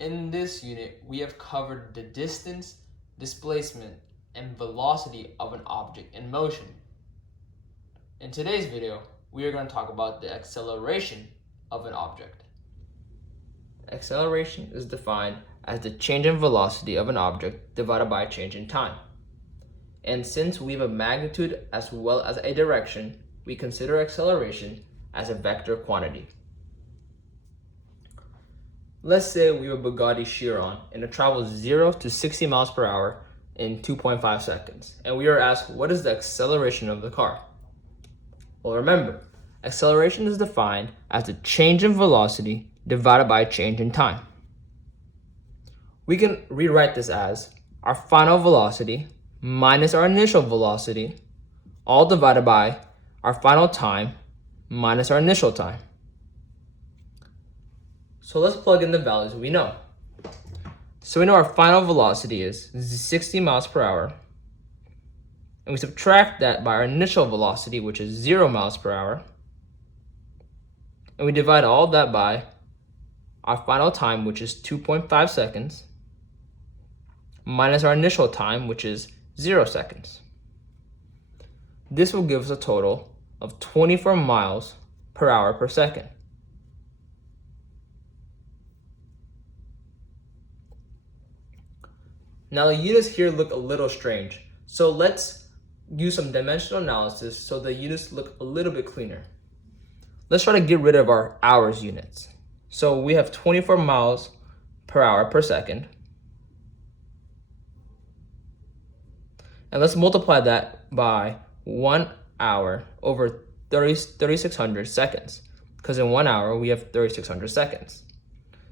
In this unit, we have covered the distance, displacement, and velocity of an object in motion. In today's video, we are going to talk about the acceleration of an object. Acceleration is defined as the change in velocity of an object divided by a change in time. And since we have a magnitude as well as a direction, we consider acceleration as a vector quantity. Let's say we have a Bugatti Chiron and it travels 0 to 60 miles per hour in 2.5 seconds. And we are asked, what is the acceleration of the car? Well, remember, acceleration is defined as the change in velocity divided by a change in time. We can rewrite this as our final velocity minus our initial velocity, all divided by our final time minus our initial time. So let's plug in the values we know. So we know our final velocity is 60 miles per hour, and we subtract that by our initial velocity, which is 0 miles per hour, and we divide all that by our final time, which is 2.5 seconds, minus our initial time, which is 0 seconds. This will give us a total of 24 miles per hour per second. Now the units here look a little strange, so let's use some dimensional analysis so the units look a little bit cleaner. Let's try to get rid of our hours units. So we have 24 miles per hour per second. And let's multiply that by 1 hour over 3,600 seconds, because in 1 hour we have 3,600 seconds.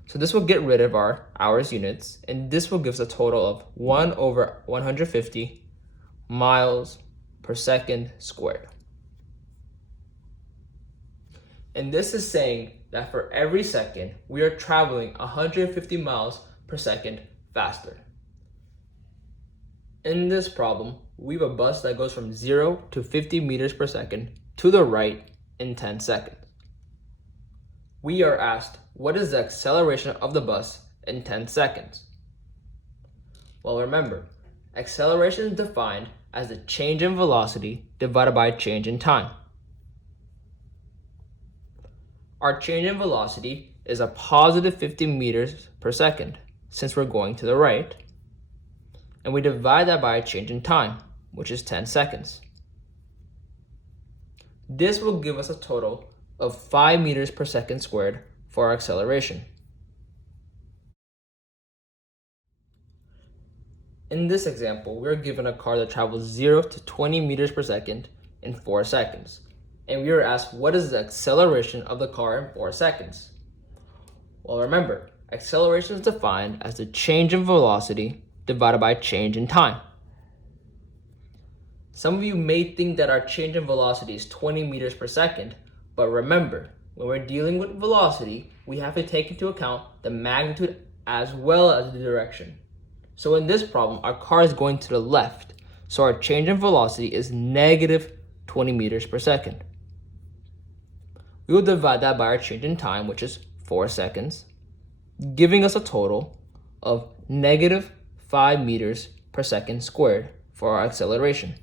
So this will get rid of our hours units, and this will give us a total of 1 over 150 miles per second squared. And this is saying that for every second, we are traveling 150 miles per second faster. In this problem, we have a bus that goes from 0 to 50 meters per second to the right in 10 seconds. We are asked, what is the acceleration of the bus in 10 seconds? Well, remember, acceleration is defined as the change in velocity divided by a change in time. Our change in velocity is a positive 50 meters per second, since we're going to the right, and we divide that by a change in time, which is 10 seconds. This will give us a total of 5 meters per second squared for our acceleration. In this example, we're given a car that travels 0 to 20 meters per second in 4 seconds. And we are asked, what is the acceleration of the car in 4 seconds? Well, remember, acceleration is defined as the change in velocity divided by change in time. Some of you may think that our change in velocity is 20 meters per second, but remember, when we're dealing with velocity, we have to take into account the magnitude as well as the direction. So in this problem, our car is going to the left, so our change in velocity is negative 20 meters per second. We will divide that by our change in time, which is 4 seconds, giving us a total of negative 5 meters per second squared for our acceleration.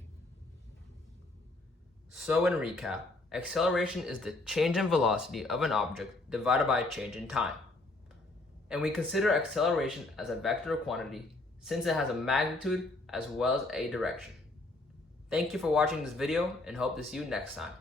So in recap, acceleration is the change in velocity of an object divided by a change in time. And we consider acceleration as a vector quantity since it has a magnitude as well as a direction. Thank you for watching this video and hope to see you next time.